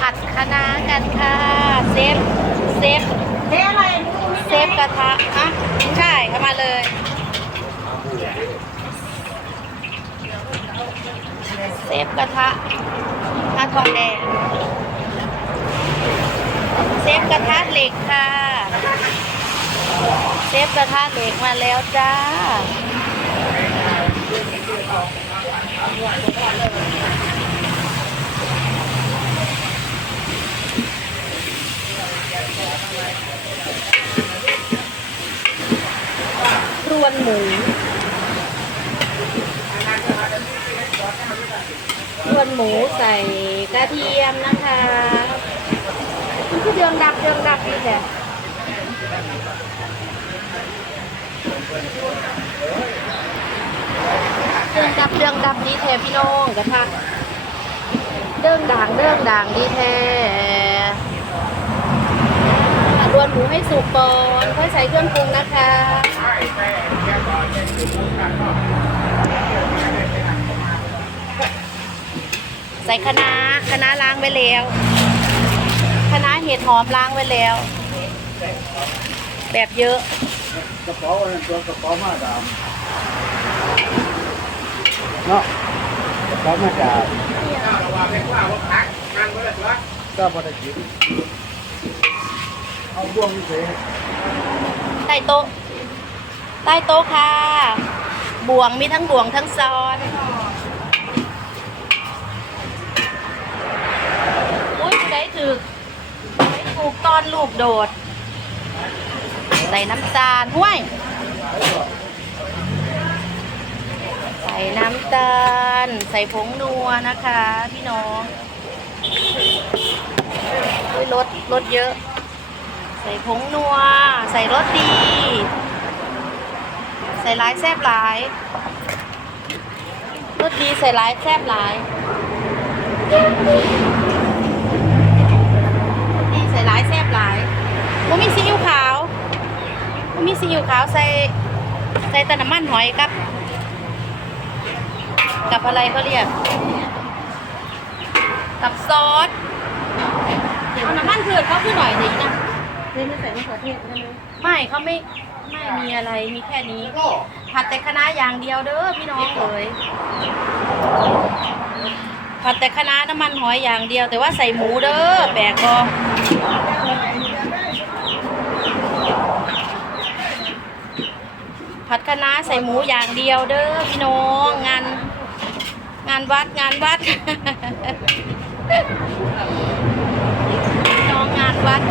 ผัดคะน้ากันค่ะ เซฟ เซฟเฮ้อะไรเซฟกระทะอะใช่เอามาเลยเซฟกระทะทะทองแดงเซฟกระทะเหล็กค่ะ เซฟกระทะเหล็กมาแล้วจ้า วนหมูรวนหมูใส่กระเทียมนะคะมันคือเดืองดับเดืองดับนี่แหละเดืองดับเดืองดับดีแท้พี่น้องกระทะเดืองด่างเดืองด่างดีแท้ วนหมูให้สุกก่อนค่อยใส่เครื่องปรุงนะคะใส่คะน้าคะน้าล้างไว้แล้วคะน้าเห็ดหอมล้างไว้แล้ว แบบเยอะกระเป๋าอันตัวกระเป๋ามาดามเนาะกระเป๋ามาดามก็พอได้กิน เอาบ่วงนี่เสใต้โต๊ะใต้โต๊ะค่ะ บ่วงมีทั้งบ่วงทั้งซ้อนอุ้ยได้ถือได้ถูกตอนลูกโดด ใส่น้ำตาลห้วย ใส่น้ำตาล ใส่ผงนัวนะคะ พี่น้องอุ้ยรสรสเยอะ ใส่ผงนัว ใส่รสดี ใส่หลายแซ่บหลายรสดีใส่หลายแซ่บหลายรสดีใส่หลายแซ่บหลายมันมีซีอิ๊วขาวมันมีซีอิ๊วขาวใส่ใส่ต่น้ำมันหอยกับ กับอะไรเขาเรียก กับซอสเอาน้ำมันพืชเขาขึ้นหน่อยสินะ เฮ้ยไม่ใส่มะเขือเทศได้ไหมไม่เขาไม่ไม่มีอะไรมีแค่นี้ ผัดแต่คะน้าอย่างเดียวเด้อพี่น้องเอยผัดแต่คะน้าน้ำมันหอยอย่างเดียว แต่ว่าใส่หมูเด้อแปลกบอผัดคะน้าใส่หมูอย่างเดียวเด้อพี่น้องงาน งานวัดงานวัด พี่น้องงานวัด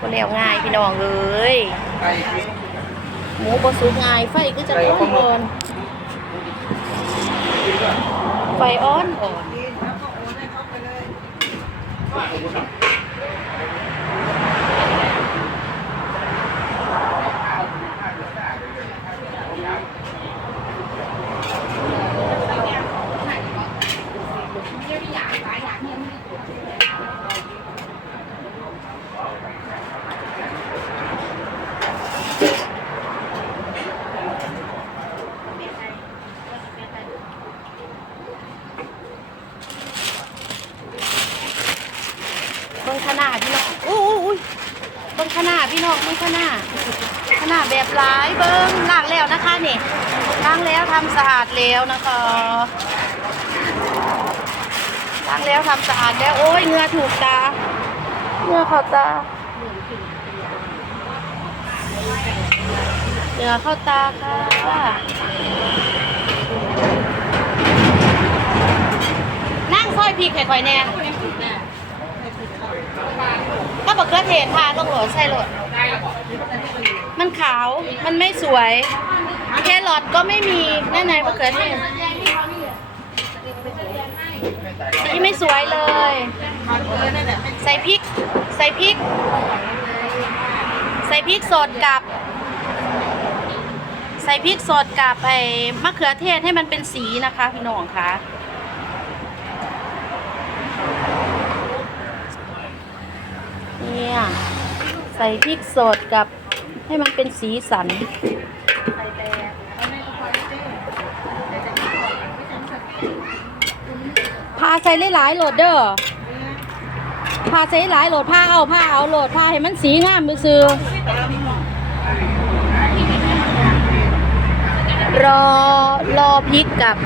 ก็แล้วง่ายพี่น้องเลยหมูบดสุกง่ายไฟก็จะร้อนก่อนไฟอ้อนอ่อน ขนาดพี่น้องอู้อู้ยเบิ่งขนาดพี่น้องเบิ่งขนาดขนาดแบบหลายเบิ่งล้างแล้วนะคะนี่ล้างแล้วทำสะอาดแล้วนะคะล้างแล้วทำสะอาดแล้วโอ้ยเหงือถูกตาเหงือเข้าตาเหงือเข้าตาค่ะนั่งซอยพริกไข่ข่อยแน่ บอกเขือเทศทาลงโหลดใส่โหลด มันขาว มันไม่สวย แครอทก็ไม่มีนั่นไงมะเขือเทศสีไม่สวยเลย ใส่พริก ใส่พริก ใส่พริกสดกับ ใส่พริกสดกับไอ้มะเขือเทศให้มันเป็นสีนะคะ พี่น้องคะ ใส่พริกสดกับให้มันเป็นสีสัน พาใส่หลายๆโหลดเด้อพาใส่หลายโหลดพาเอาพาเอาโหลดพาให้มันสีงามมือซื้อรอรอพริกกับ